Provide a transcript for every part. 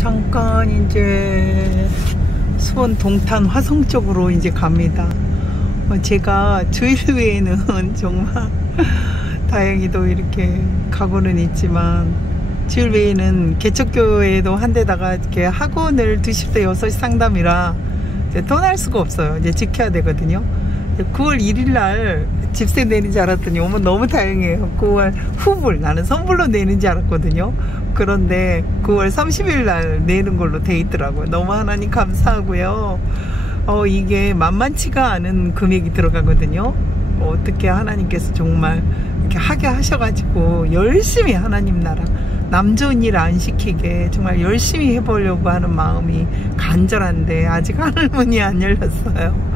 잠깐 이제 수원 동탄 화성 쪽으로 이제 갑니다. 제가 주일 외에는 정말 다행히도 이렇게 가고는 있지만 주일 외에는 개척교회도 한 데다가 이렇게 학원을 2시부터 6시 상담이라 이제 떠날 수가 없어요. 이제 지켜야 되거든요. 9월 1일 날 집세 내는 줄 알았더니 어머 너무 다행이에요. 9월 후불, 나는 선불로 내는 줄 알았거든요. 그런데 9월 30일 날 내는 걸로 돼 있더라고요. 너무 하나님 감사하고요. 이게 만만치가 않은 금액이 들어가거든요. 어떻게 하나님께서 정말 이렇게 하게 하셔가지고 열심히 하나님 나라 남 좋은 일 안 시키게 정말 열심히 해보려고 하는 마음이 간절한데 아직 하늘문이 안 열렸어요.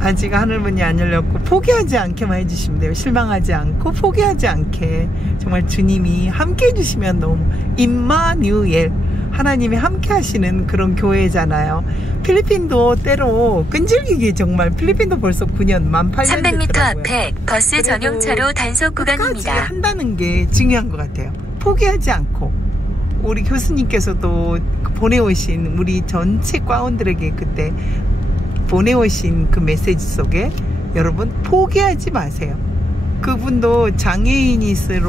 아직 하늘문이 안 열렸고 포기하지 않게만 해주시면 돼요. 실망하지 않고 포기하지 않게 정말 주님이 함께 해주시면 너무 임마누엘 하나님이 함께 하시는 그런 교회잖아요. 필리핀도 때로 끈질기게 정말 필리핀도 벌써 9년 18,000년 300m 앞에 버스 전용차로 단속 구간입니다. 한다는 게 중요한 것 같아요. 포기하지 않고 우리 교수님께서도 보내오신 우리 전체 과원들에게 그때 보내오신 그 메시지 속에 여러분 포기하지 마세요. 그분도 장애인이시면서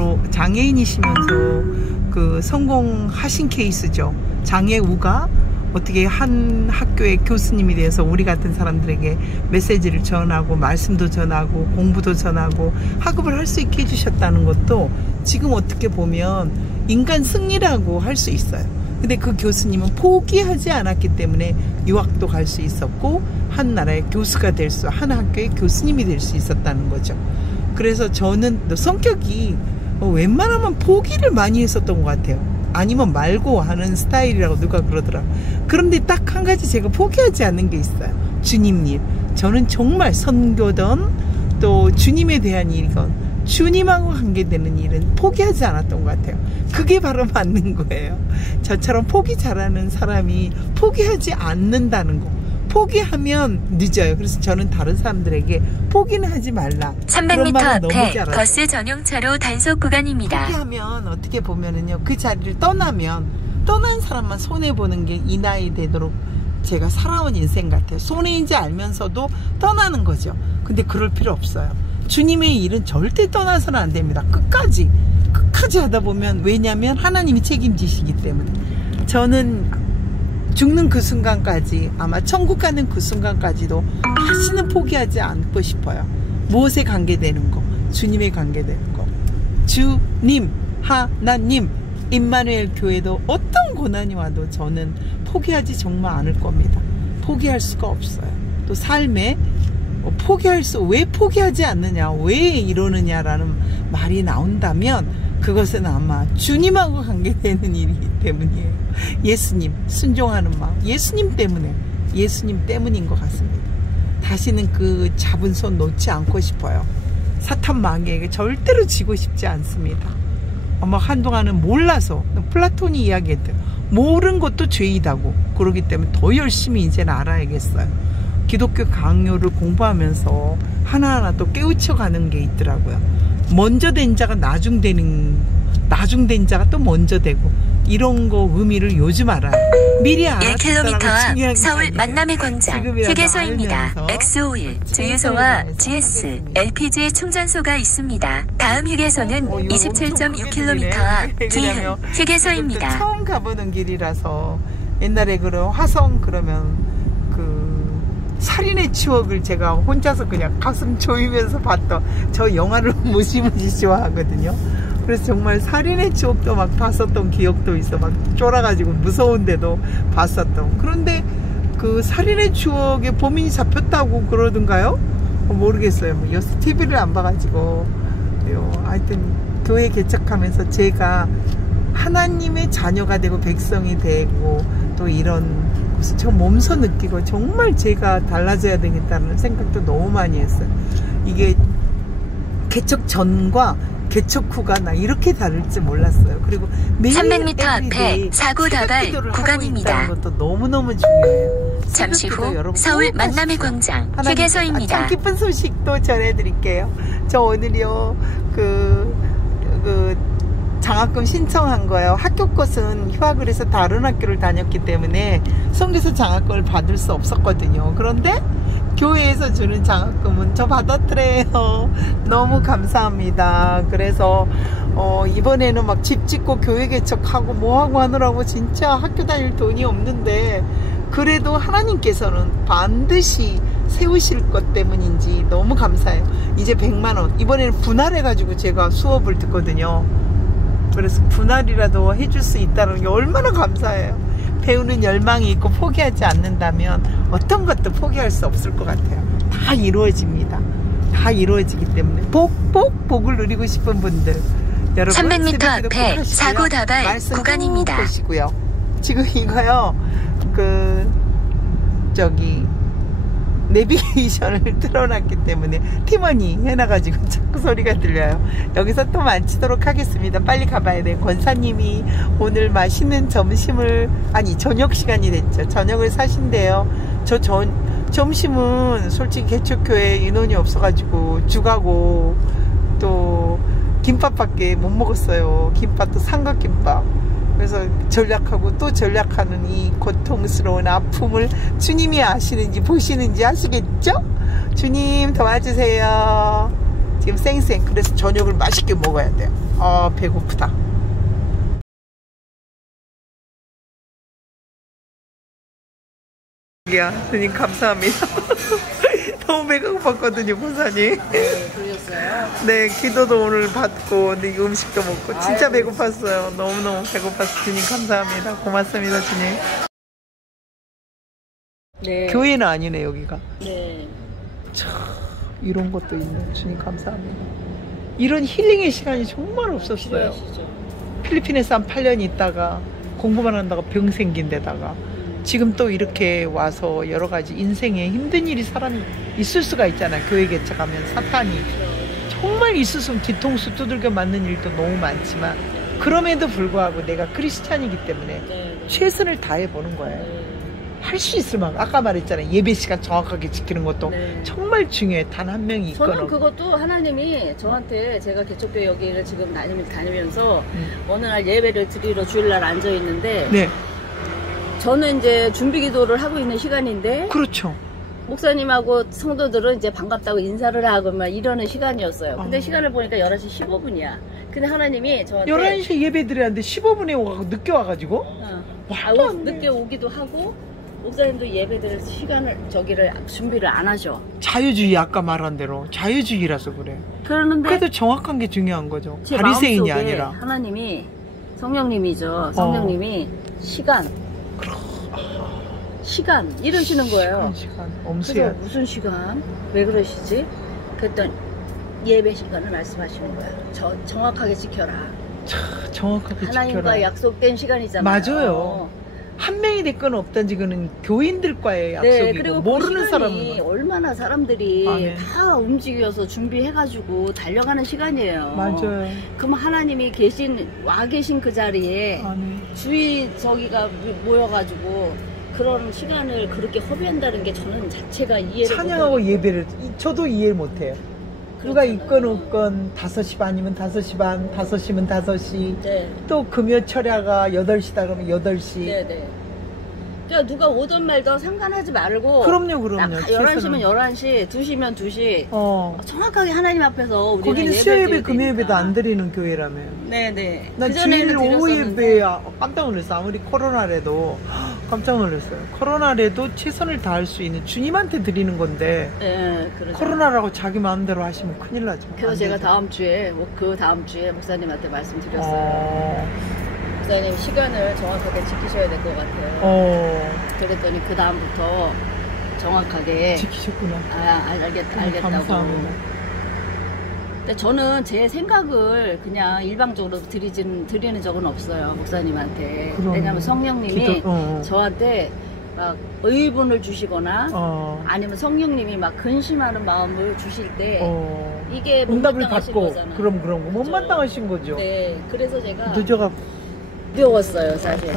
그 성공하신 케이스죠. 장애우가 어떻게 한 학교의 교수님이 되어서 우리 같은 사람들에게 메시지를 전하고 말씀도 전하고 공부도 전하고 학업을 할 수 있게 해주셨다는 것도 지금 어떻게 보면 인간 승리라고 할 수 있어요. 근데 그 교수님은 포기하지 않았기 때문에 유학도 갈 수 있었고 한 나라의 교수가 될 수, 한 학교의 교수님이 될 수 있었다는 거죠. 그래서 저는 성격이 웬만하면 포기를 많이 했었던 것 같아요. 아니면 말고 하는 스타일이라고 누가 그러더라. 그런데 딱 한 가지 제가 포기하지 않는 게 있어요. 주님 일. 저는 정말 선교든 또 주님에 대한 일이건 주님하고 관계되는 일은 포기하지 않았던 것 같아요. 그게 바로 맞는 거예요. 저처럼 포기 잘하는 사람이 포기하지 않는다는 거. 포기하면 늦어요. 그래서 저는 다른 사람들에게 포기는 하지 말라. 300m 앞에 버스 전용차로 단속 구간입니다. 포기하면 어떻게 보면은요, 그 자리를 떠나면 떠난 사람만 손해보는 게 이 나이 되도록 제가 살아온 인생 같아요. 손해인지 알면서도 떠나는 거죠. 근데 그럴 필요 없어요. 주님의 일은 절대 떠나서는 안 됩니다. 끝까지 하다 보면, 왜냐하면 하나님이 책임지시기 때문에. 저는 죽는 그 순간까지, 아마 천국 가는 그 순간까지도 다시는 포기하지 않고 싶어요. 무엇에 관계되는 거? 주님에 관계되는 거. 주님, 하나님, 임마누엘 교회도 어떤 고난이 와도 저는 포기하지 정말 않을 겁니다. 포기할 수가 없어요. 또 삶에 왜 포기하지 않느냐, 왜 이러느냐라는 말이 나온다면 그것은 아마 주님하고 관계되는 일이기 때문이에요. 예수님, 순종하는 마음, 예수님 때문인 것 같습니다. 다시는 그 잡은 손 놓지 않고 싶어요. 사탄 마귀에게 절대로 지고 싶지 않습니다. 아마 한동안은 몰라서, 플라톤이 이야기했대요. 모르는 것도 죄이다고. 그러기 때문에 더 열심히 이제는 알아야겠어요. 기독교 강요를 공부하면서 하나하나 또 깨우쳐가는 게 있더라고요. 먼저 된 자가 나중 된 자가 또 먼저 되고, 이런 거 의미를 요즘 알아요. 미리 알았다라고 1km 중요한 게 서울 아니에요. 만남의 광장 휴게소입니다. X51 주유소와 GS, LPG 충전소가 있습니다. 다음 휴게소는 27.6km 앞 기흥 휴게소입니다. 처음 가보는 길이라서 옛날에 그런 화성 그러면 살인의 추억을 제가 혼자서 그냥 가슴 조이면서 봤던, 저 영화를 무지무지 좋아하거든요. 그래서 정말 살인의 추억도 막 봤었던 기억도 있어. 막 쫄아가지고 무서운데도 봤었던. 그런데 그 살인의 추억에 범인이 잡혔다고 그러던가요? 모르겠어요. 뭐 TV를 안 봐가지고. 하여튼 교회 개척하면서 제가 하나님의 자녀가 되고 백성이 되고 또 이런 것을 저 몸소 느끼고 정말 제가 달라져야 되겠다는 생각도 너무 많이 했어요. 이게 개척 전과 개척 후가 나 이렇게 다를지 몰랐어요. 그리고 매일 300m 앞에 사고 다발 구간입니다. 것도 너무너무 중요해요. 잠시 후 서울 만남의 광장 휴게소입니다. 참 기쁜 소식도 전해드릴게요. 저 오늘요 장학금 신청한 거예요. 학교 것은 휴학을 해서 다른 학교를 다녔기 때문에 선교사 장학금을 받을 수 없었거든요. 그런데 교회에서 주는 장학금은 저 받았더래요. 너무 감사합니다. 그래서 이번에는 막 집 짓고 교회 개척하고 뭐하고 하느라고 진짜 학교 다닐 돈이 없는데 그래도 하나님께서는 반드시 세우실 것 때문인지 너무 감사해요. 이제 100만원 이번에는 분할해가지고 제가 수업을 듣거든요. 그래서 분할이라도 해줄 수 있다는 게 얼마나 감사해요. 배우는 열망이 있고 포기하지 않는다면 어떤 것도 포기할 수 없을 것 같아요. 다 이루어집니다. 다 이루어지기 때문에 복을 누리고 싶은 분들 여러분 300m 앞에 사고 다발 구간입니다. 보시고요. 지금 이거요 내비게이션을 틀어놨기 때문에 팀원이 해놔가지고 자꾸 소리가 들려요. 여기서 또 마치도록 하겠습니다. 빨리 가봐야 돼요. 권사님이 오늘 맛있는 저녁 시간이 됐죠. 저녁을 사신대요. 저 점심은 솔직히 개척교회 인원이 없어가지고 죽하고 또 김밥밖에 못 먹었어요. 김밥도 삼각김밥. 그래서 전략하고 또 전략하는 이 고통스러운 아픔을 주님이 아시는지 보시는지 아시겠죠? 주님 도와주세요. 지금 쌩쌩. 그래서 저녁을 맛있게 먹어야 돼요. 배고프다. 주님 감사합니다. 너무 배가 고팠거든요, 권사님. 네, 그러셨어요? 네, 기도도 오늘 받고, 네, 음식도 먹고, 진짜 배고팠어요. 너무너무 배고팠어요. 주님 감사합니다. 고맙습니다, 주님. 네. 교회는 아니네, 여기가. 네. 참, 이런 것도 있네. 주님 감사합니다. 이런 힐링의 시간이 정말 없었어요. 필요하시죠? 필리핀에서 한 8년 있다가 공부만 한다고 병 생긴 데다가 지금 또 이렇게 와서 여러 가지 인생에 힘든 일이 사람이 있을 수가 있잖아요. 교회 개척하면 사탄이 정말 있었으면 뒤통수 두들겨 맞는 일도 너무 많지만 그럼에도 불구하고 내가 크리스찬이기 때문에 최선을 다해보는 거예요. 할 수 있을 만큼 아까 말했잖아요. 예배 시간 정확하게 지키는 것도 정말 중요해. 단 한 명이 있거나. 저는 그것도 하나님이 저한테 제가 개척교회 여기를 지금 다니면서 어느 날 예배를 드리러 주일날 앉아 있는데 네. 저는 이제 준비 기도를 하고 있는 시간인데 그렇죠. 목사님하고 성도들은 이제 반갑다고 인사를 하고 막 이러는 시간이었어요. 근데 시간을 보니까 11시 15분이야. 근데 하나님이 저한테 11시에 예배 드렸는데 15분에 와서 늦게 와가지고 늦게 오기도 하고 목사님도 예배 드릴 시간을 준비를 안 하셔. 자유주의 아까 말한 대로 자유주의라서 그래. 그러는데 그래도 정확한 게 중요한 거죠. 제 바리새인이 마음속에 아니라 하나님이 성령님이죠. 성령님이 시간 이러시는 거예요. 시간 그래서 엄수야. 무슨 시간? 왜 그러시지? 그랬더니 예배 시간을 말씀하시는 거예요. 정확하게 지켜라. 정확하게 하나님과 지켜라. 약속된 시간이잖아요. 맞아요. 한 명이 됐건 없든지 그는 교인들과의 약속이고 네, 그리고 모르는 그 사람은 얼마나 사람들이 네. 다 움직여서 준비해가지고 달려가는 시간이에요. 맞아요. 그럼 하나님이 와 계신 그 자리에 네. 주위 저기가 모여가지고 그런 시간을 그렇게 허비한다는 게 저는 자체가 이해를 찬양하고 예배를 저도 이해를 못해요. 누가 있건 없건 5시 반이면 5시 반, 5시면 5시. 네. 또 금요 철야가 8시다 그러면 8시. 네네. 그러니까 누가 오던 말던 상관하지 말고. 그럼요. 11시면 11시, 2시면 2시. 정확하게 하나님 앞에서 우리가 거기는 수요예배, 금요예배도 안 드리는 교회라며. 네네. 난 주일 오후 예배 깜짝 놀랐어. 아무리 코로나래도 깜짝 놀랐어요. 코로나래도 최선을 다할 수 있는 주님한테 드리는 건데 네, 그렇죠. 코로나라고 자기 마음대로 하시면 큰일 나죠. 그래서 제가 다음 주에 목사님한테 말씀드렸어요. 목사님 시간을 정확하게 지키셔야 될 것 같아요. 그랬더니 그 다음부터 정확하게 지키셨구나. 알겠다고. 감사합니다. 근데 저는 제 생각을 그냥 일방적으로 드리는 적은 없어요, 목사님한테. 왜냐면 성령님이 저한테 막 의분을 주시거나 아니면 성령님이 막 근심하는 마음을 주실 때 이게 응답을 못마땅하신 받고 거잖아요. 그럼 못마땅하신 거죠. 네, 그래서 제가 늦어갖고 두려웠어요, 사실.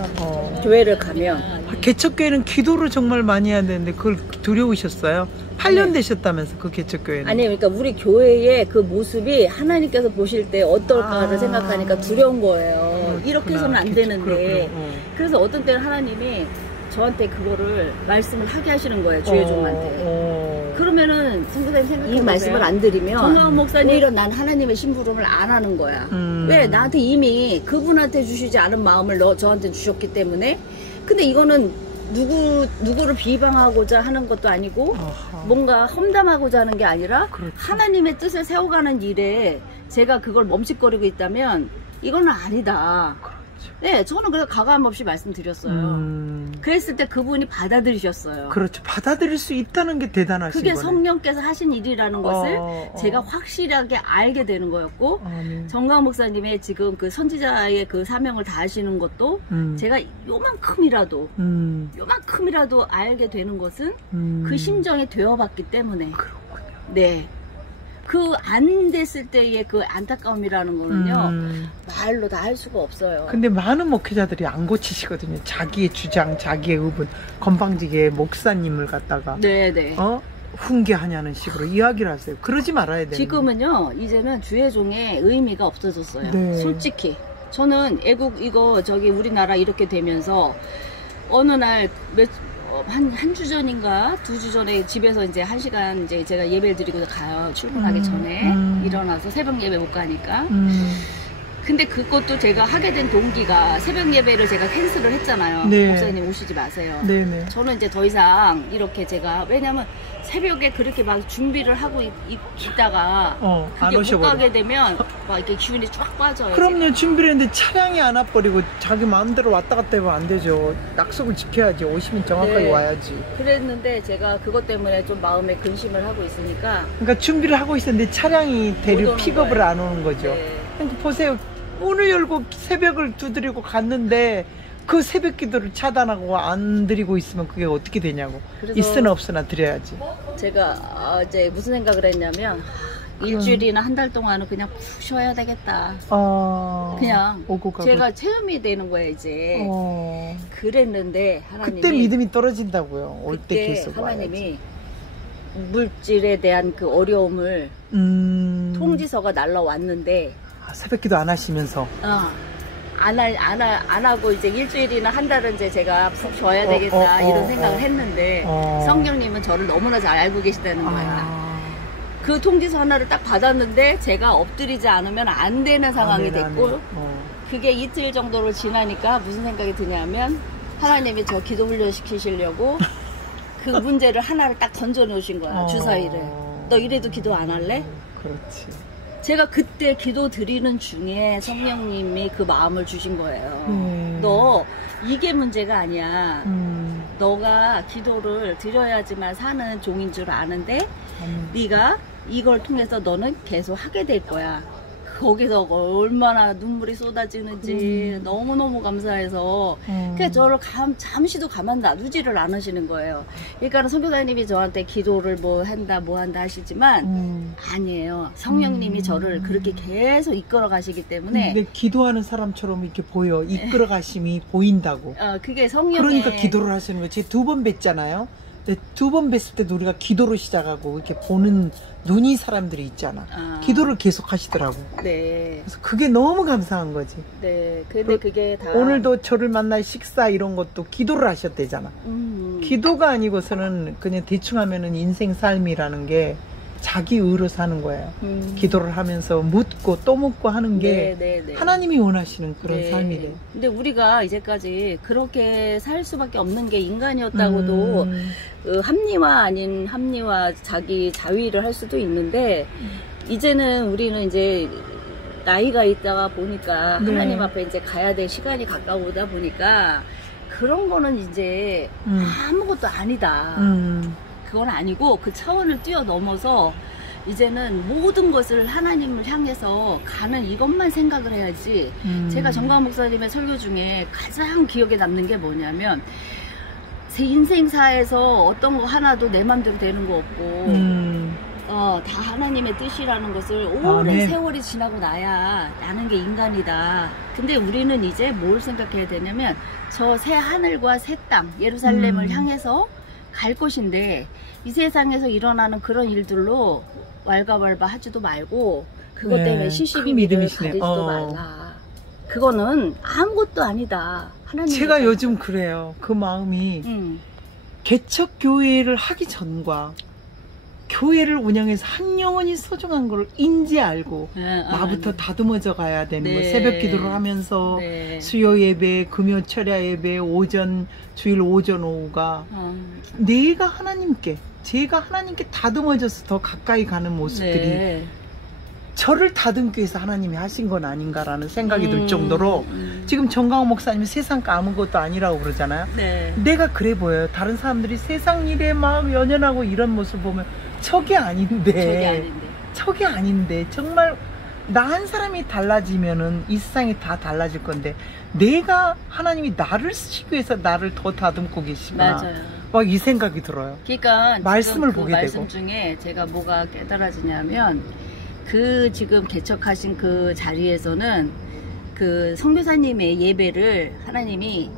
교회를 가면 개척교회는 기도를 정말 많이 해야 되는데 그걸 두려우셨어요. 8년 되셨다면서 그 개척교회는. 아니 그러니까 우리 교회의 그 모습이 하나님께서 보실 때 어떨까를 생각하니까 두려운 거예요. 이렇게 해서는 안 되는데. 그래서 어떤 때는 하나님이 저한테 그거를 말씀을 하게 하시는 거예요. 주의 종한테. 그러면은 선교사님 생각해 이 말씀을 안 드리면 정광훈 목사님 오히려 난 하나님의 심부름을 안 하는 거야. 왜? 나한테 이미 그분한테 주시지 않은 마음을 저한테 주셨기 때문에. 근데 이거는 누구를 비방하고자 하는 것도 아니고 뭔가 험담하고자 하는 게 아니라 그렇죠. 하나님의 뜻을 세워가는 일에 제가 그걸 멈칫거리고 있다면 이거는 아니다. 네, 저는 그래서 가감 없이 말씀드렸어요. 그랬을 때 그분이 받아들이셨어요. 그렇죠. 받아들일 수 있다는 게 대단하신 그게 거네. 성령께서 하신 일이라는 것을 제가 확실하게 알게 되는 거였고 정광훈 목사님의 지금 그 선지자의 그 사명을 다하시는 것도 제가 요만큼이라도 알게 되는 것은 그 심정이 되어봤기 때문에 그렇군요. 네. 그 안 됐을 때의 그 안타까움이라는 거는요 말로 다 할 수가 없어요. 근데 많은 목회자들이 안 고치시거든요. 자기의 주장, 자기의 의분, 건방지게 목사님을 갖다가 네네. 훈계하냐는 식으로 이야기를 하세요. 그러지 말아야 돼요. 지금은요 이제는 주의 종의 의미가 없어졌어요. 네. 솔직히 저는 애국 이거 저기 우리나라 이렇게 되면서 어느 날 한 주 전인가 2주 전에 집에서 이제 1시간 이제 제가 예배를 드리고 가요. 출근하기 전에 일어나서 새벽 예배 못 가니까. 근데 그것도 제가 하게 된 동기가 새벽 예배를 제가 캔슬을 했잖아요. 네. 목사님 오시지 마세요. 네네. 저는 이제 더 이상 이렇게 제가 왜냐면 새벽에 그렇게 막 준비를 하고 있다가 안 그게 못 가게 되면 막 이렇게 기운이 쫙 빠져요. 그럼요. 제가. 준비를 했는데 차량이 안 와버리고 자기 마음대로 왔다 갔다 하면 안 되죠. 약속을 지켜야지. 오시면 정확하게 네. 와야지. 그랬는데 제가 그것 때문에 좀 마음에 근심을 하고 있으니까 그러니까 준비를 하고 있었는데 차량이 대륙 픽업을 거예요. 안 오는 거죠. 네. 그러니까 보세요. 문을 열고 새벽을 두드리고 갔는데 그 새벽 기도를 차단하고 안 드리고 있으면 그게 어떻게 되냐고. 있으나 없으나 드려야지. 제가 이제 무슨 생각을 했냐면 일주일이나 한 달 동안은 그냥 푹 쉬어야 되겠다. 그냥 오고 가고. 제가 체험이 되는 거예요 이제. 그랬는데 하나님이 그때 믿음이 떨어진다고요. 올 때 그때 계속 하나님이 와야지. 물질에 대한 그 어려움을 통지서가 날라왔는데 새벽기도 안 하시면서 안 하고 이제 일주일이나 한 달은 이제 제가 푹 쉬어야 되겠다 이런 생각을 했는데 성령님은 저를 너무나 잘 알고 계시다는 거야. 그 통지서 하나를 딱 받았는데 제가 엎드리지 않으면 안 되는 상황이 됐고 그게 이틀 정도로 지나니까 무슨 생각이 드냐면 하나님이 저 기도 훈련 시키시려고 그 문제를 하나를 딱 던져 놓으신 거야. 주사위를. 너 이래도 기도 안 할래? 그렇지. 제가 그때 기도 드리는 중에 성령님이 그 마음을 주신 거예요. 너 이게 문제가 아니야. 너가 기도를 드려야지만 사는 종인 줄 아는데 네가 이걸 통해서 너는 계속 하게 될 거야. 거기서 얼마나 눈물이 쏟아지는지 너무너무 감사해서 그냥 저를 잠시도 가만 놔두지를 않으시는 거예요. 그러니까 선교사님이 저한테 기도를 뭐 한다 하시지만 아니에요. 성령님이 저를 그렇게 계속 이끌어 가시기 때문에 근데 기도하는 사람처럼 이렇게 보여. 이끌어 가심이 보인다고. 그게 성령의 그러니까 기도를 하시는 거예요. 제가 2번 뵀잖아요. 근데 2번 뵀을 때도 우리가 기도로 시작하고 이렇게 보는 눈이 사람들이 있잖아. 기도를 계속 하시더라고. 네. 그래서 그게 너무 감사한 거지. 네. 근데 그게 다 오늘도 저를 만날 식사 이런 것도 기도를 하셨대잖아. 기도가 아니고서는 그냥 대충 하면은 인생 삶이라는 게 자기 의로 사는 거예요. 기도를 하면서 묻고 또 묻고 하는 게 하나님이 원하시는 그런 삶이래. 근데 우리가 이제까지 그렇게 살 수밖에 없는 게 인간이었다고도 합리화 아닌 합리화 자기 자위를 할 수도 있는데 이제는 우리는 이제 나이가 있다가 보니까 하나님 앞에 이제 가야 될 시간이 가까우다 보니까 그런 거는 이제 아무것도 아니다. 그건 아니고 그 차원을 뛰어넘어서 이제는 모든 것을 하나님을 향해서 가는 이것만 생각을 해야지. 제가 정광훈 목사님의 설교 중에 가장 기억에 남는 게 뭐냐면 제 인생사에서 어떤 거 하나도 내 맘대로 되는 거 없고 다 하나님의 뜻이라는 것을 오랜 세월이 지나고 나야 나는 게 인간이다. 근데 우리는 이제 뭘 생각해야 되냐면 저 새 하늘과 새 땅 예루살렘을 향해서 갈 곳인데 이 세상에서 일어나는 그런 일들로 왈가왈부 하지도 말고 그것 때문에 시시비비를 가리지도 말라. 그거는 아무것도 아니다. 하나님. 제가 요즘 그래요. 그 마음이 개척 교회를 하기 전과 교회를 운영해서 한 영혼이 소중한 걸 인지 알고 나부터 다듬어져 가야 되는 거. 새벽 기도를 하면서 수요 예배, 금요 철야 예배, 오전 주일 오전 오후가 내가 하나님께 제가 하나님께 다듬어져서 더 가까이 가는 모습들이 저를 다듬기 위해서 하나님이 하신 건 아닌가라는 생각이 들 정도로 지금 정강호 목사님이 세상 아무것도 아니라고 그러잖아요. 내가 그래 보여요. 다른 사람들이 세상 일에 막 연연하고 이런 모습 보면 척이 아닌데 정말 나 한 사람이 달라지면은 이 세상이 다 달라질 건데 내가 하나님이 나를 쓰시기 위해서 나를 더 다듬고 계시구나. 맞아요. 막 이 생각이 들어요. 그러니까 말씀을 그 보게 말씀 되고. 중에 제가 뭐가 깨달아지냐면 그 지금 개척하신 그 자리에서는 그 선교사님의 예배를 하나님이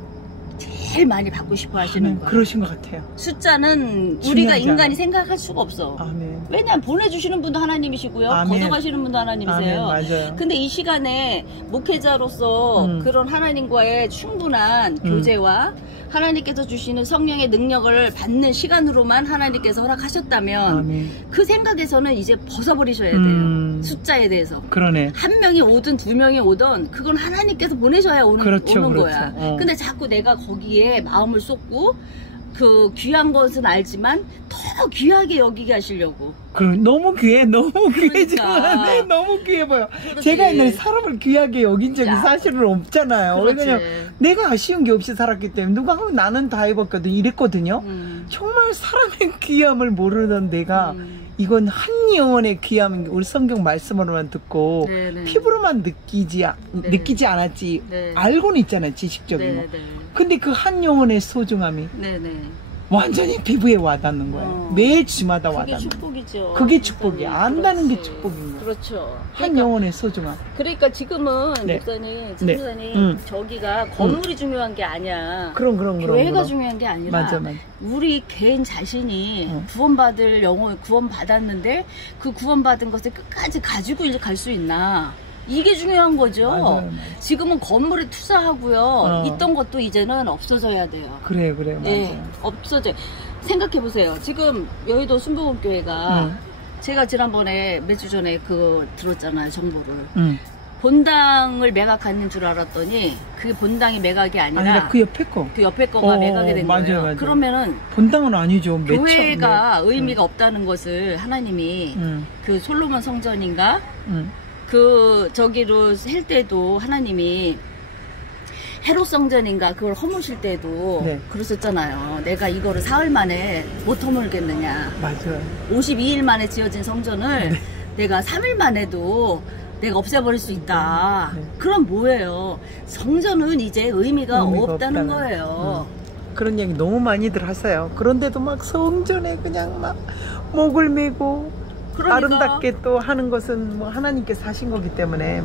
제일 많이 받고 싶어 하시는 거예요. 그러신 것 같아요. 숫자는 우리가 인간이 생각할 수가 없어. 아멘. 왜냐면 보내주시는 분도 하나님이시고요. 아멘. 걷어가시는 분도 하나님이세요. 아멘, 맞아요. 근데 이 시간에 목회자로서 그런 하나님과의 충분한 교제와 하나님께서 주시는 성령의 능력을 받는 시간으로만 하나님께서 허락하셨다면 아멘. 그 생각에서는 이제 벗어버리셔야 돼요. 숫자에 대해서. 그러네. 한 명이 오든 두 명이 오든 그건 하나님께서 보내셔야 오는 거야. 근데 자꾸 내가 거기에 마음을 쏟고 그 귀한 것은 알지만 더 귀하게 여기게 하시려고. 너무 귀해, 너무 귀해. 그러니까. 지금 너무 귀해 보여. 그렇지. 제가 옛날에 사람을 귀하게 여긴 적이 사실은 없잖아요. 왜냐면 내가 아쉬운 게 없이 살았기 때문에 누가 하면 나는 다 해봤거든 이랬거든요. 정말 사람의 귀함을 모르는 내가 이건 한 영혼의 귀함인 게 우리 성경 말씀으로만 듣고 피부로만 느끼지 않았지. 알고는 있잖아요, 지식적인 거. 근데 그 한 영혼의 소중함이 완전히 피부에 와닿는 거예요. 매 주마다 와닿는. 그게 축복이죠. 그게 축복이야. 안다는 게 축복인 거예요. 그렇죠. 한 영혼의 소중함. 그러니까 지금은 목사님, 선교사님 저기가 건물이 중요한 게 아니야. 교회가 중요한 게 아니라 맞아. 우리 개인 자신이 구원받을 영혼 구원받았는데 그 구원받은 것을 끝까지 가지고 갈 수 있나. 이게 중요한 거죠. 맞아요. 지금은 건물에 투자하고요. 있던 것도 이제는 없어져야 돼요. 그래, 맞아요. 없어져요. 생각해보세요. 지금 여의도 순복음교회가 제가 지난번에 몇 주 전에 들었잖아요, 정보를. 본당을 매각하는 줄 알았더니 그 본당이 매각이 아니라 그 옆에 거. 그 옆에 거가 매각이 된 거예요. 맞아요. 그러면은 본당은 아니죠. 교회가 의미가 없다는 것을 하나님이 그 솔로몬 성전인가 저기로 셀 때도 하나님이 헤롯 성전인가 그걸 허무실 때도 그러셨잖아요. 내가 이거를 사흘 만에 못 허물겠느냐. 맞아요. 52일 만에 지어진 성전을 내가 3일 만에도 내가 없애버릴 수 있다. 그럼 뭐예요? 성전은 이제 의미가 없다는 거예요. 그런 얘기 너무 많이들 하세요. 그런데도 막 성전에 그냥 막 목을 메고 아름답게 또 하는 것은 뭐 하나님께서 하신 거기 때문에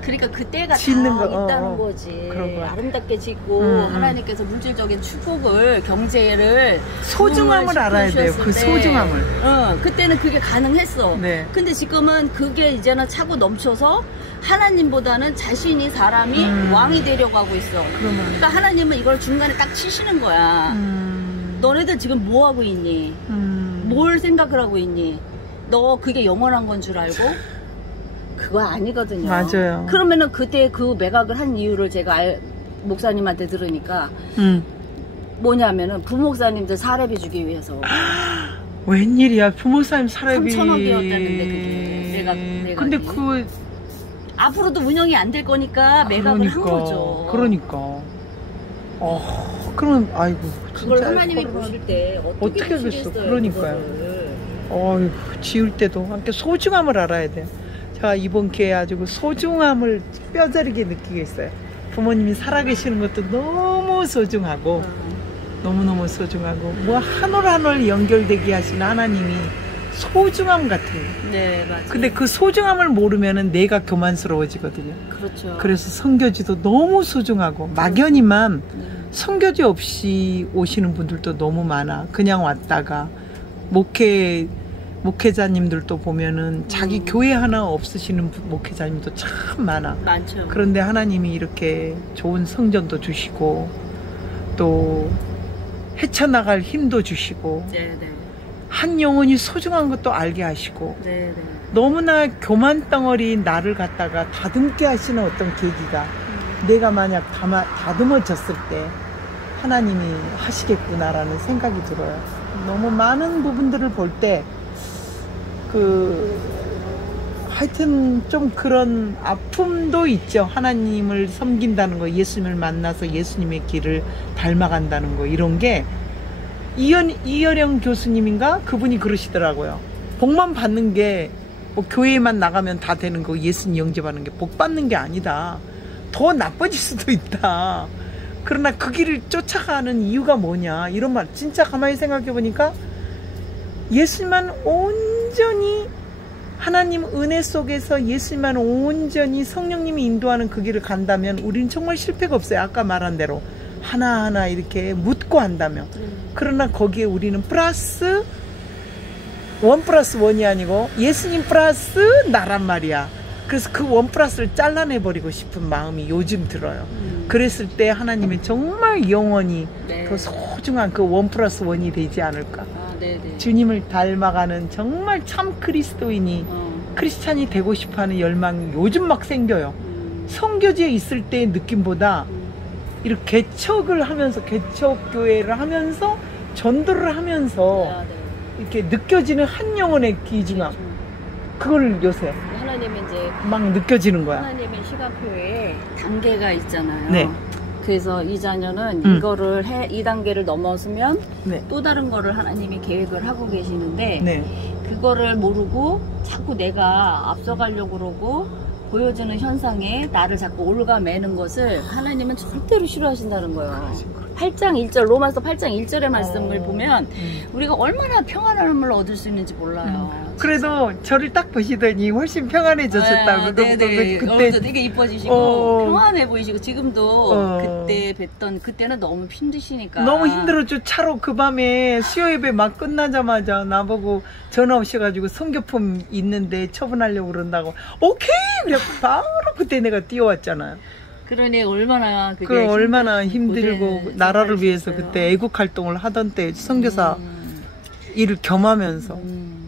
그러니까 그때가 짓는 다 있다는 거지. 아름답게 짓고 하나님께서 물질적인 축복을 경제를 소중함을 알아야 돼요. 그 소중함을. 그때는 그게 가능했어. 근데 지금은 그게 이제는 차고 넘쳐서 하나님보다는 자신이 사람이 왕이 되려고 하고 있어. 그러니까 하나님은 이걸 중간에 딱 치시는 거야. 너네들 지금 뭐 하고 있니? 뭘 생각을 하고 있니? 너 그게 영원한 건 줄 알고? 그거 아니거든요. 맞아요. 그러면은 그때 그 매각을 한 이유를 제가 목사님한테 들으니까 뭐냐면은 부목사님들 사례비 주기 위해서. 웬일이야, 부목사님 사례비 3,000억이었다는데 그게 매각. 근데 그 앞으로도 운영이 안 될 거니까 매각을 한 거죠. 그럼 아이고 그걸 하나님이 보실 때 어떻게 하겠어. 그러니까요. 지을 때도 함께 소중함을 알아야 돼요. 제가 이번 기회에 아주 그 소중함을 뼈저리게 느끼겠어요. 부모님이 살아계시는 것도 너무 소중하고 너무너무 소중하고 뭐 한 올 한 올 연결되게 하시는 하나님이 소중함 같아요. 맞아요. 근데 그 소중함을 모르면은 내가 교만스러워지거든요. 그렇죠. 그래서 선교지도 너무 소중하고 막연히만 선교지 없이 오시는 분들도 너무 많아. 그냥 왔다가 목회자님들도 보면은 자기 교회 하나 없으시는 목회자님도 참 많아. 많죠. 그런데 하나님이 이렇게 좋은 성전도 주시고 또 헤쳐나갈 힘도 주시고 네네. 한 영혼이 소중한 것도 알게 하시고 네네. 너무나 교만 덩어리 나를 갖다가 다듬게 하시는 어떤 계기가 내가 만약 다듬어졌을 때 하나님이 하시겠구나라는 생각이 들어요. 너무 많은 부분들을 볼 때 하여튼 좀 그런 아픔도 있죠. 하나님을 섬긴다는 거, 예수님을 만나서 예수님의 길을 닮아간다는 거, 이런 게 이여령 교수님인가? 그분이 그러시더라고요. 복만 받는 게 뭐 교회만 나가면 다 되는 거, 예수님 영접하는 게 복 받는 게 아니다. 더 나빠질 수도 있다. 그러나 그 길을 쫓아가는 이유가 뭐냐, 이런 말 진짜 가만히 생각해 보니까 예수님만 온전히, 하나님 은혜 속에서 예수님만 온전히 성령님이 인도하는 그 길을 간다면 우리는 정말 실패가 없어요. 아까 말한 대로 하나하나 이렇게 묻고 한다면. 그러나 거기에 우리는 플러스 1+1이 아니고 예수님 플러스 나란 말이야. 그래서 그 1+를 잘라내버리고 싶은 마음이 요즘 들어요. 그랬을 때 하나님은 정말 영원히 더 소중한 그 1+1이 되지 않을까. 주님을 닮아가는 정말 참 그리스도인이, 크리스찬이 되고 싶어하는 열망이 요즘 막 생겨요. 선교지에 있을 때의 느낌보다 이렇게 개척을 하면서, 개척교회를 하면서, 전도를 하면서 이렇게 느껴지는 한 영혼의 귀중함, 그걸 요새 하나님이 이제 막 느껴지는 거야. 하나님의 시간표에 단계가 있잖아요. 네. 그래서 이 자녀는 이거를 이 단계를 넘어서면 또 다른 거를 하나님이 계획을 하고 계시는데 그거를 모르고 자꾸 내가 앞서가려고 그러고 보여주는 현상에 나를 자꾸 올가매는 것을 하나님은 절대로 싫어하신다는 거예요. 8장 1절, 로마서 8장 1절의 말씀을 보면 우리가 얼마나 평안함을 얻을 수 있는지 몰라요. 그래도 저를 딱 보시더니 훨씬 평안해졌었다고. 네네. 그때 되게 이뻐지시고 평안해 보이시고, 지금도 그때 뵀던 그때는 너무 힘드시니까. 너무 힘들었죠. 차로 그 밤에 수요 예배 막 끝나자마자 나보고 전화 오셔가지고 성교품 있는데 처분하려고 그런다고. 오케이! 그래 바로 그때 내가 뛰어왔잖아요. 그러니 얼마나 얼마나 힘들고 나라를 위해서 그때 애국 활동을 하던 때 선교사 일을 겸하면서.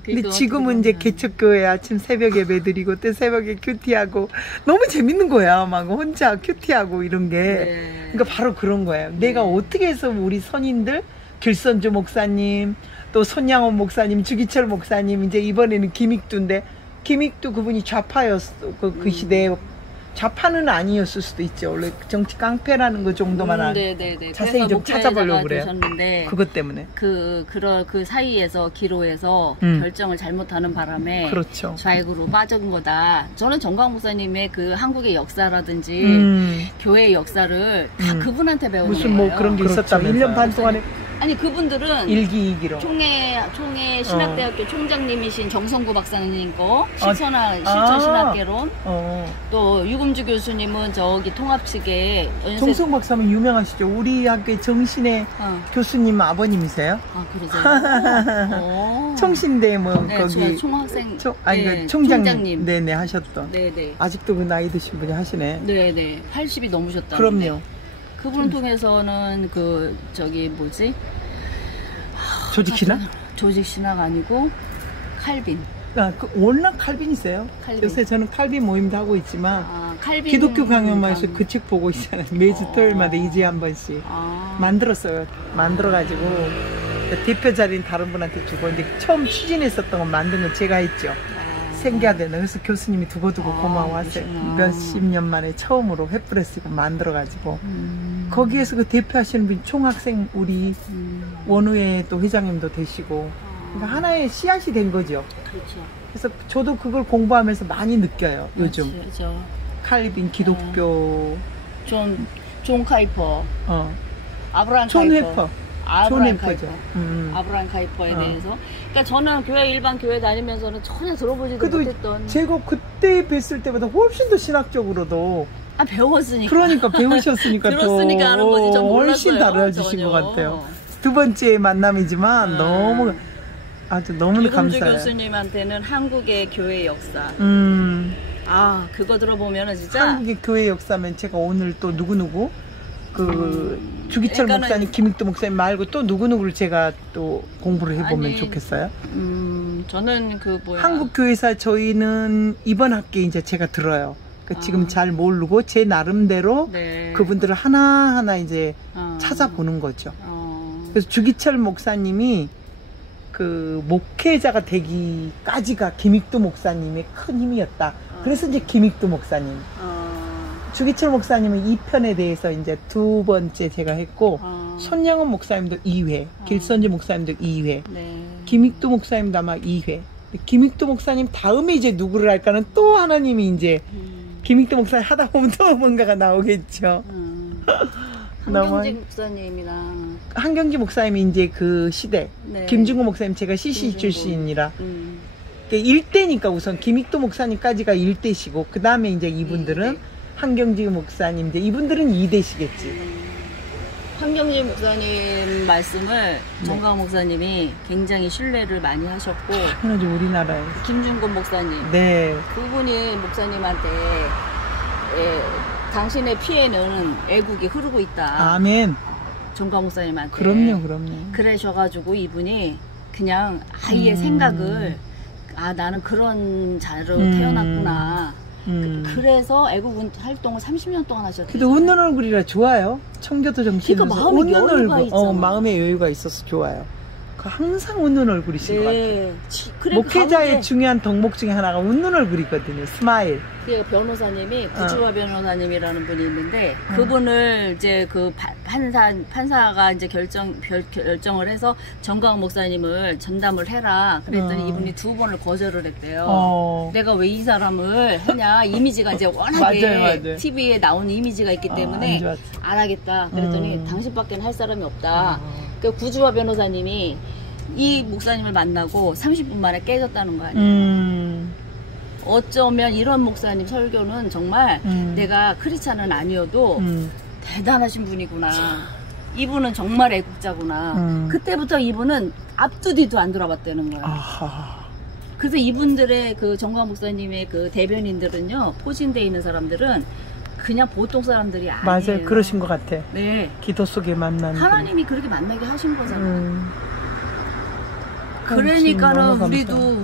근데 지금은 이제 개척교회 아침 새벽 예배 드리고 또 새벽에 큐티하고 너무 재밌는 거야. 막 혼자 큐티하고 이런 게. 그러니까 바로 그런 거예요. 내가 어떻게 해서 우리 선인들, 길선주 목사님, 또 손양원 목사님, 주기철 목사님, 이제 이번에는 김익두인데, 김익두 그분이 좌파였어. 그 시대에. 좌파는 아니었을 수도 있죠. 원래 정치 깡패라는 거 정도만 자세히 좀 찾아보려고 그래요. 그것 때문에. 그 사이에서 기로에서 결정을 잘못하는 바람에 좌익으로 빠진 거다. 저는 정광 목사님의 그 한국의 역사라든지 교회의 역사를 다 그분한테 배우는 무슨 거예요. 뭐 그런 게 있었다면 1년 반 동안에. 아니 그분들은 일기이기로 총회 신학대학교 총장님이신 정성구 박사님 거 실천 신학개론, 또 유금주 교수님은 저기 통합 측에 정성 박사님 유명하시죠. 우리 학교의 정신의 교수님 아버님이세요? 아 그러세요? 청신대 뭐 거기 총학생 총장님 네네 하셨던. 네네. 아직도 그 나이 드신 분이 하시네. 네네. 80이 넘으셨다. 그럼요. 그분 통해서는 그 저기 뭐지? 조직 신학? 조직 신학 아니고 칼빈. 워낙 칼빈이세요. 요새 저는 칼빈 모임도 하고 있지만 칼빈 기독교 강연마에서 그 책 보고 있잖아요. 매주 토요일마다 2주에 한 번씩 만들었어요. 만들어가지고 대표 자리는 다른 분한테 주고, 이제 처음 추진했었던 거 만든 건 제가 했죠. 생겨야 되나. 그래서 교수님이 두고두고 고마워하세요. 몇십 년 만에 처음으로 횃불에 만들어가지고 거기에서 그 대표하시는 분이 총학생 우리 원우회 또 회장님도 되시고, 그러니까 하나의 씨앗이 된 거죠. 그렇죠. 그래서 저도 그걸 공부하면서 많이 느껴요. 요즘 그렇죠. 칼빈 기독교 존 카이퍼, 아브라함 존 카이퍼. 회퍼. 아브라함 카이퍼. 아브라함 카이퍼에 대해서. 그러니까 저는 일반 교회 다니면서는 전혀 들어보지도 못했던. 제가 그때 뵀을 때보다 훨씬 더 신학적으로도 아, 배웠으니까. 그러니까 배우셨으니까 들었으니까 하는 거지. 전 몰랐어요. 훨씬 달라지신 전혀. 것 같아요. 두 번째 만남이지만 너무 아주 너무나 김금주 감사해요. 교수님한테는 한국의 교회 역사. 아, 그거 들어보면은 진짜 한국의 교회 역사면 제가 오늘 또 누구누구 그 주기철 그러니까는- 목사님, 김익도 목사님 말고 또 누구누구를 제가 또 공부를 해보면 아니, 좋겠어요. 저는 그 뭐야. 한국 교회사 저희는 이번 학기에 이제 제가 들어요. 그러니까 지금 잘 모르고 제 나름대로 네. 그분들을 하나하나 이제 찾아보는 거죠. 그래서 주기철 목사님이 그 목회자가 되기까지가 김익도 목사님의 큰 힘이었다. 그래서 이제 김익도 목사님. 주기철 목사님은 이 편에 대해서 이제 두 번째 제가 했고, 손양원 목사님도 2회, 길선재 목사님도 2회, 네. 김익도 목사님도 아마 2회. 김익도 목사님 다음에 이제 누구를 할까는 또 하나님이 이제 김익도 목사님 하다 보면 또 뭔가가 나오겠죠. 한경직 목사님이랑 한경지 목사님이 이제 그 시대, 네. 김중구 목사님 제가 CC 출신이라 1대니까 우선 김익도 목사님까지가 1대시고 그 다음에 이제 이분들은 한경지 목사님 이제 이분들은 2대시겠지. 한경직 목사님 말씀을 정강 목사님이 굉장히 신뢰를 많이 하셨고, 당연하지 우리나라에. 김준곤 목사님, 네. 그분이 목사님한테 당신의 피에는 애국이 흐르고 있다. 아멘. 정강 목사님한테. 그럼요. 그러셔가지고 이분이 그냥 아이의 생각을 나는 그런 자로 태어났구나. 그래서 애국 활동을 30년 동안 하셨대요. 근데 웃는 얼굴이라 좋아요. 청교도 정신에서 그러니까 마음에 웃는 여유가 얼굴, 있잖아. 마음에 여유가 있어서 좋아요. 그 항상 웃는 얼굴이신 것 같아요. 네. 그래, 목회자의 중요한 덕목 중에 하나가 웃는 얼굴이거든요. 스마일. 그 변호사님이 구주화 변호사님이라는 분이 있는데 그분을 이제 그 판사가 이제 결정을 해서 정강 목사님을 전담을 해라 그랬더니 이분이 2번을 거절을 했대요. 내가 왜 이 사람을 하냐, 이미지가 이제 워낙에 맞아요. TV에 나오는 이미지가 있기 때문에 안 하겠다 그랬더니 당신밖에 할 사람이 없다. 그 구주화 변호사님이 이 목사님을 만나고 30분 만에 깨졌다는 거 아니에요. 어쩌면 이런 목사님 설교는 정말 내가 크리스찬은 아니어도 대단하신 분이구나. 이분은 정말 애국자구나. 그때부터 이분은 앞도 뒤도 안 돌아봤다는 거예요. 그래서 이분들의 그 정강 목사님의 그 대변인들은요, 포진되어 있는 사람들은 그냥 보통 사람들이 아니에요. 맞아요. 그러신 것 같아. 네. 기도 속에 만난 하나님이 그렇게 만나게 하신 거잖아요. 그러니까는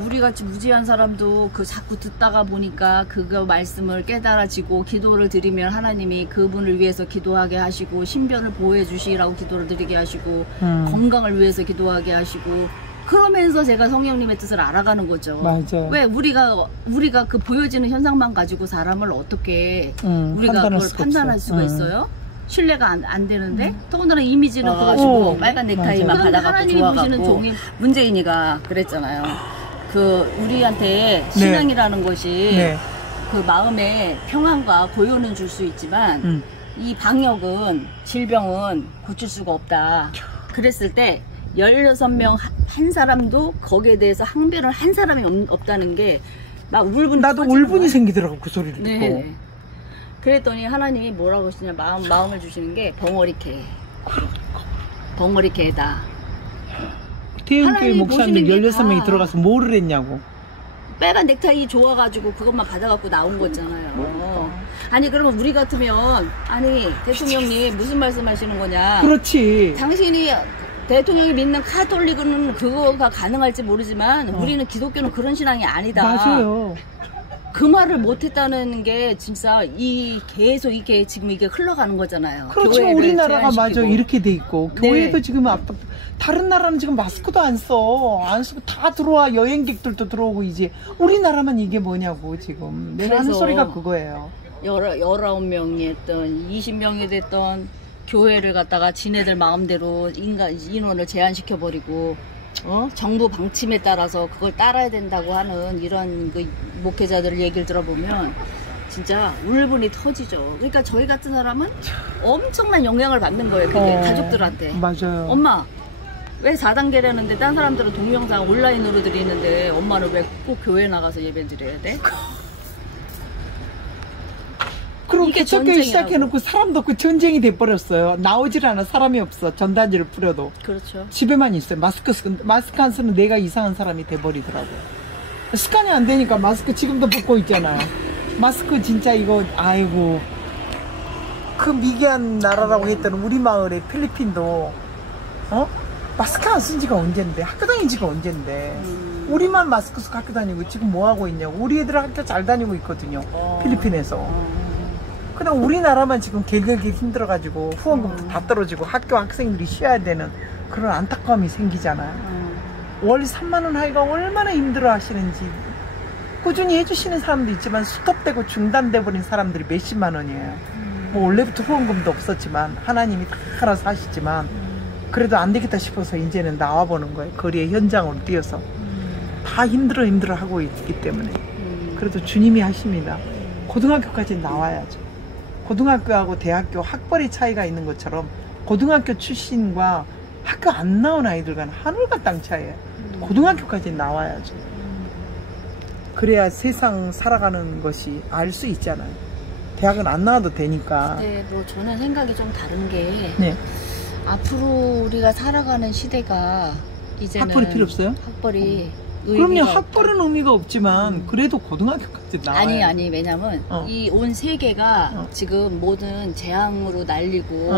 우리 같이 무지한 사람도 그 자꾸 듣다가 보니까 그거 말씀을 깨달아지고 기도를 드리면 하나님이 그분을 위해서 기도하게 하시고 신변을 보호해 주시라고 기도를 드리게 하시고 건강을 위해서 기도하게 하시고 그러면서 제가 성령님의 뜻을 알아가는 거죠. 맞아요. 왜 우리가 그 보여지는 현상만 가지고 사람을 어떻게 우리가 그걸 판단할 수가 있어요? 신뢰가 안 되는데 더군다나 이미지는 그거지고 빨간 넥타이만 받아갖고 좋아갖고 종이 문재인이가 그랬잖아요. 그 우리한테 신앙이라는 것이 그 마음에 평안과 고요는 줄 수 있지만 이 방역은 질병은 고칠 수가 없다. 그랬을 때 16명 한 사람도 거기에 대해서 항변을 한 사람이 없다는 게 막 울분이 나도 울분이 생기더라고 그 소리를 듣고. 그랬더니 하나님이 뭐라고 하시냐, 마음을 주시는 게 벙어리개다. 대형교회 목사님들 16명이 들어가서 뭐를 했냐고. 빨간 넥타이 좋아가지고 그것만 받아갖고 나온 거잖아요. 아니 그러면 우리 같으면 아니 대통령님 무슨 말씀하시는 거냐. 그렇지. 당신이 대통령이 믿는 카톨릭은 그거가 가능할지 모르지만 우리는 기독교는 그런 신앙이 아니다. 맞아요. 그 말을 못했다는 게 진짜 계속 이게 지금 이게 흘러가는 거잖아요. 그렇죠. 우리나라가 맞아 이렇게 돼 있고 교회도 지금 다른 나라는 지금 마스크도 안 쓰고 다 들어와. 여행객들도 들어오고 이제 우리나라만 이게 뭐냐고 지금 내가 하는 소리가 그거예요. 19명이 했던 20명이 됐던 교회를 갖다가 지네들 마음대로 인원을 제한시켜버리고 정부 방침에 따라서 그걸 따라야 된다고 하는 이런 그 목회자들 얘기를 들어보면 진짜 울분이 터지죠. 그러니까 저희 같은 사람은 엄청난 영향을 받는 거예요. 그게 가족들한테. 맞아요. 엄마 왜 4단계라는데 딴 사람들은 동영상 온라인으로 드리는데 엄마는 왜 꼭 교회 나가서 예배 드려야 돼? 그럼 이게 개척교회 전쟁이라고. 시작해놓고 사람도 없고 전쟁이 돼버렸어요. 나오질 않아. 사람이 없어. 전단지를 뿌려도. 그렇죠. 집에만 있어요. 마스크 안 쓰는 내가 이상한 사람이 돼버리더라고요. 습관이 안 되니까 마스크 지금도 벗고 있잖아요. 마스크 진짜 이거 아이고 그 미개한 나라라고 했던 우리 마을의 필리핀도 마스크 안 쓴 지가 언젠데 학교 다닌 지가 언젠데 우리만 마스크 쓰고 학교 다니고 지금 뭐 하고 있냐고. 우리 애들 학교 잘 다니고 있거든요. 필리핀에서. 그냥 우리나라만 지금 개개개 힘들어가지고 후원금도 다 떨어지고 학교 학생들이 쉬어야 되는 그런 안타까움이 생기잖아요. 월 3만원 하기가 얼마나 힘들어 하시는지. 꾸준히 해주시는 사람도 있지만 스톱되고 중단돼 버린 사람들이 몇십만 원이에요. 뭐 원래부터 후원금도 없었지만 하나님이 다 알아서 하시지만 그래도 안 되겠다 싶어서 이제는 나와보는 거예요. 거리의 현장으로 뛰어서. 다 힘들어 하고 있기 때문에. 그래도 주님이 하십니다. 고등학교까지 나와야죠. 고등학교하고 대학교 학벌의 차이가 있는 것처럼 고등학교 출신과 학교 안 나온 아이들과는 하늘과 땅 차이예요. 고등학교까지 나와야죠. 그래야 세상 살아가는 것이 알 수 있잖아요. 대학은 안 나와도 되니까. 네, 뭐 저는 생각이 좀 다른 게 네. 앞으로 우리가 살아가는 시대가 이제는 학벌이 필요 없어요? 학벌이 그럼요. 학벌은 의미가 없지만 그래도 고등학교까지 나와요. 아니 왜냐면 이 온 세계가 지금 모든 재앙으로 날리고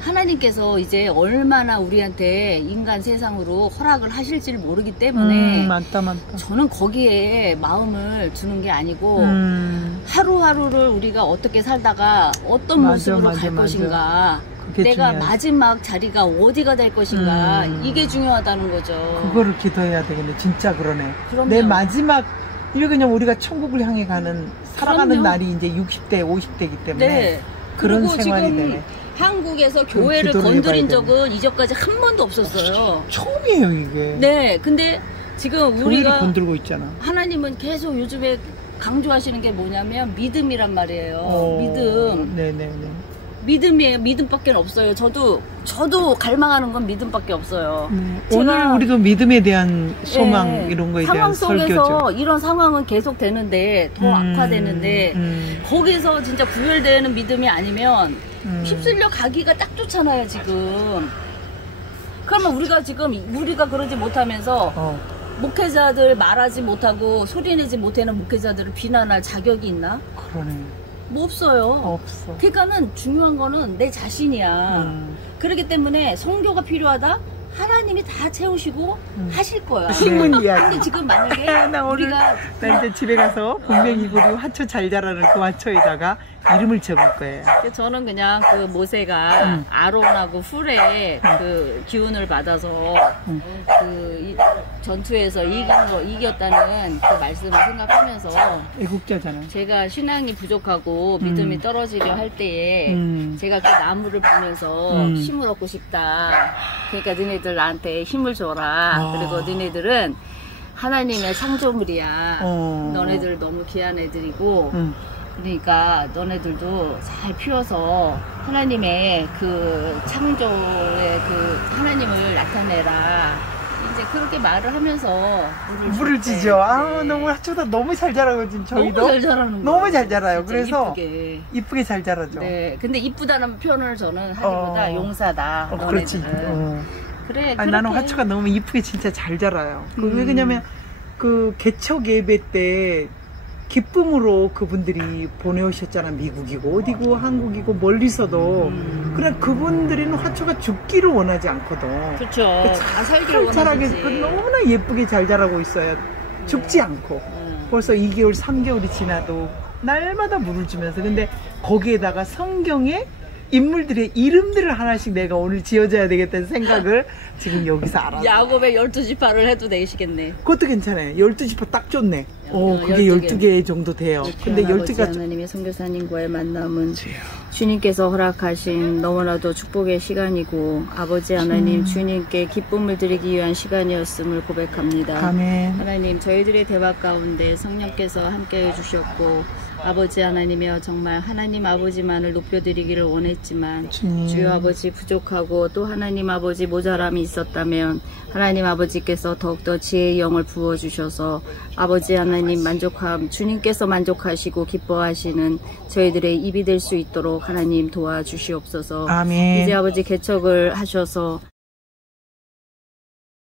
하나님께서 이제 얼마나 우리한테 인간 세상으로 허락을 하실지를 모르기 때문에 맞다. 저는 거기에 마음을 두는 게 아니고 하루하루를 우리가 어떻게 살다가 어떤 모습으로 갈 것인가, 내가 중요하지. 마지막 자리가 어디가 될 것인가, 이게 중요하다는 거죠. 그거를 기도해야 되겠네. 진짜 그러네. 그럼요. 내 마지막 이게 그냥 우리가 천국을 향해 가는 살아가는 그럼요. 날이 날이 이제 60대 50대이기 때문에 네. 그런 그리고 생활이 지금 되네. 한국에서 그럼 교회를 기도를 건드린 해봐야 적은 이전까지 한 번도 없었어요. 처음이에요 이게. 네, 근데 지금 교회를 우리가 건들고 있잖아. 하나님은 계속 요즘에 강조하시는 게 뭐냐면 믿음이란 말이에요. 믿음. 네네네. 믿음이에요. 믿음밖에 없어요. 저도 갈망하는 건 믿음밖에 없어요. 오늘 우리도 믿음에 대한 소망 네, 이런 거에 상황 대한 속에서 설교죠. 이런 상황은 계속 되는데 더 악화되는데 거기서 진짜 구별되는 믿음이 아니면 휩쓸려 가기가 딱 좋잖아요 지금. 그러면 우리가 그러지 못하면서 목회자들 말하지 못하고 소리내지 못하는 목회자들을 비난할 자격이 있나? 그러네. 뭐 없어요. 없어. 그러니까는 중요한 거는 내 자신이야. 그렇기 때문에 성교가 필요하다? 하나님이 다 채우시고 하실 거야. 신문 이야기. 근데 지금 만약에 나 오늘 나 이제 집에 가서 분명히 우리 화초 잘 자라는 그 화초에다가 이름을 적을 거예요. 저는 그냥 그 모세가 아론하고 훌의 그 기운을 받아서 그 전투에서 이겼다는 그 말씀을 생각하면서 애국자잖아. 제가 신앙이 부족하고 믿음이 떨어지려 할 때에 제가 그 나무를 보면서 힘을 얻고 싶다. 그러니까 너네들 나한테 힘을 줘라. 그리고 너네들은 하나님의 창조물이야. 너네들 너무 귀한 애들이고 그러니까 너네들도 잘 피워서 하나님의 그 창조의 그 하나님을 나타내라. 이제 그렇게 말을 하면서 물을 지죠. 네. 너무 화초다 너무 잘 자라고 지금 저희도 너무 잘 자라는 너무 잘 자라요. 그래서 이쁘게. 이쁘게 잘 자라죠. 네, 근데 이쁘다는 표현을 저는 하기보다 용사다. 그렇지. 그래. 나는 화초가 너무 이쁘게 진짜 잘 자라요. 왜 그러냐면 그 개척 예배 때 기쁨으로 그분들이 보내오셨잖아. 미국이고 어디고 한국이고 멀리서도. 그래 그분들은 화초가 죽기를 원하지 않거든. 그렇죠. 다 살기를 자라게 원하지. 너무나 예쁘게 잘 자라고 있어요. 죽지 않고. 벌써 2개월 3개월이 지나도 날마다 물을 주면서. 근데 거기에다가 성경에 인물들의 이름들을 하나씩 내가 오늘 지어줘야 되겠다는 생각을 지금 여기서 알았어요. 야곱의 12지파를 해도 되시겠네. 그것도 괜찮아요. 12지파 딱 좋네. 그게 12개 정도 돼요. 근데 12개가 하나님의 선교사님과의 만남은 주님께서 허락하신 너무나도 축복의 시간이고 아버지 하나님 주님께 기쁨을 드리기 위한 시간이었음을 고백합니다. 아멘. 하나님 저희들의 대화 가운데 성령께서 함께해 주셨고 아버지 하나님이여 정말 하나님 아버지만을 높여드리기를 원했지만 주여 아버지 부족하고 또 하나님 아버지 모자람이 있었다면 하나님 아버지께서 더욱더 지혜의 영을 부어주셔서 아버지 하나님 하나님 주님께서 만족하시고 기뻐하시는 저희들의 입이 될 수 있도록 하나님 도와주시옵소서. 아멘. 이제 아버지 개척을 하셔서